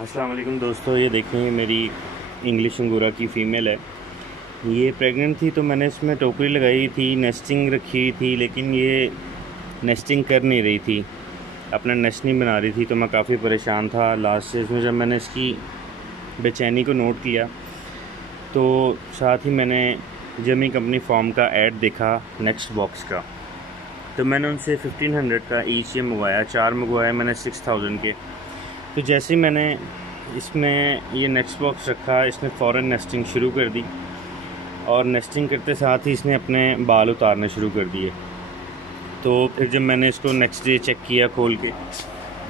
अस्सलाम वालेकुम दोस्तों, ये देखें मेरी इंग्लिश अंगूरा की फ़ीमेल है। ये प्रेग्नेंट थी तो मैंने इसमें टोकरी लगाई थी, नेस्टिंग रखी थी, लेकिन ये नेस्टिंग कर नहीं रही थी, अपना नेस्ट नहीं बना रही थी। तो मैं काफ़ी परेशान था। लास्ट स्टेज में जब मैंने इसकी बेचैनी को नोट किया तो साथ ही मैंने जमी कंपनी फॉर्म का ऐड देखा नेक्स्ट बॉक्स का, तो मैंने उनसे 1500 का ईच ये मंगवाया। 4 मंगवाए मैंने 6000 के। तो जैसे ही मैंने इसमें ये नेक्स्ट बॉक्स रखा, इसने फ़ौरन नेस्टिंग शुरू कर दी और नेस्टिंग करते साथ ही इसने अपने बाल उतारने शुरू कर दिए। तो फिर जब मैंने इसको नेक्स्ट डे चेक किया खोल के,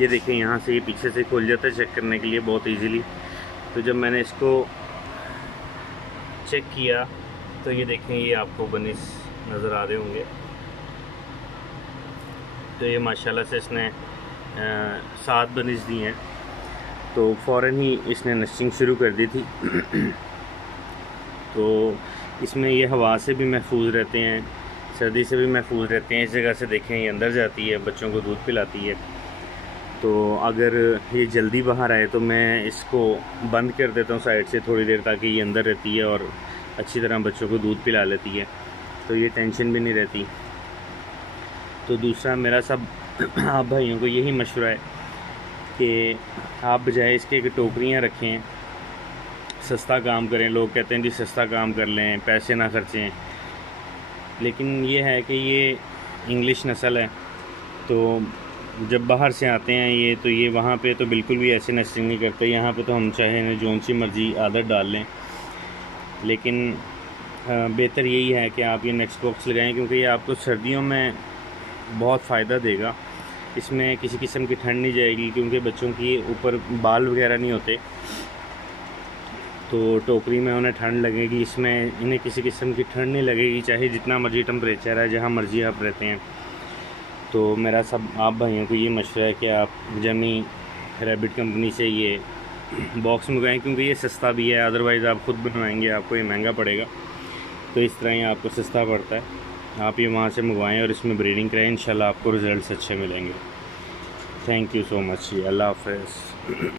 ये देखें यहाँ से ये पीछे से खुल जाता है चेक करने के लिए बहुत इजीली। तो जब मैंने इसको चेक किया तो ये देखें, ये आपको बनिस नज़र आ रहे होंगे। तो ये माशाल्लाह से इसने 7 बनिस दी हैं। तो फ़ौरन ही इसने नेस्टिंग शुरू कर दी थी। तो इसमें ये हवा से भी महफूज रहते हैं, सर्दी से भी महफूज रहते हैं। इस जगह से देखें ये अंदर जाती है, बच्चों को दूध पिलाती है। तो अगर ये जल्दी बाहर आए तो मैं इसको बंद कर देता हूँ साइड से थोड़ी देर, ताकि ये अंदर रहती है और अच्छी तरह बच्चों को दूध पिला लेती है, तो ये टेंशन भी नहीं रहती। तो दूसरा मेरा सब आप भाइयों को यही मशवरा है कि आप बजाय इसके कि टोकरियाँ रखें, सस्ता काम करें। लोग कहते हैं जी सस्ता काम कर लें, पैसे ना खर्चें, लेकिन ये है कि ये इंग्लिश नस्ल है। तो जब बाहर से आते हैं ये, तो ये वहाँ पे तो बिल्कुल भी ऐसे नेस्टिंग नहीं करते। यहाँ पे तो हम चाहे जोन सी मर्ज़ी आदत डाल लें, लेकिन बेहतर यही है कि आप ये नेक्स्ट बॉक्स लगाएं, क्योंकि ये आपको सर्दियों में बहुत फ़ायदा देगा। इसमें किसी किस्म की ठंड नहीं जाएगी, क्योंकि बच्चों की ऊपर बाल वगैरह नहीं होते, तो टोकरी में उन्हें ठंड लगेगी। इसमें इन्हें किसी किस्म की ठंड नहीं लगेगी, चाहे जितना मर्ज़ी टेम्परेचर है, जहाँ मर्ज़ी आप रहते हैं। तो मेरा सब आप भाइयों को ये मशवरा है कि आप जमी रैबिट कंपनी से ये बॉक्स मंगाएं, क्योंकि ये सस्ता भी है। अदरवाइज़ आप ख़ुद बनवाएंगे आपको ये महंगा पड़ेगा, तो इस तरह ही आपको सस्ता पड़ता है। आप ये वहाँ से मंगवाएं और इसमें ब्रीडिंग कराएं, इंशाल्लाह आपको रिज़ल्ट्स अच्छे मिलेंगे। Thank you so much. अल्लाह हाफ़िज़।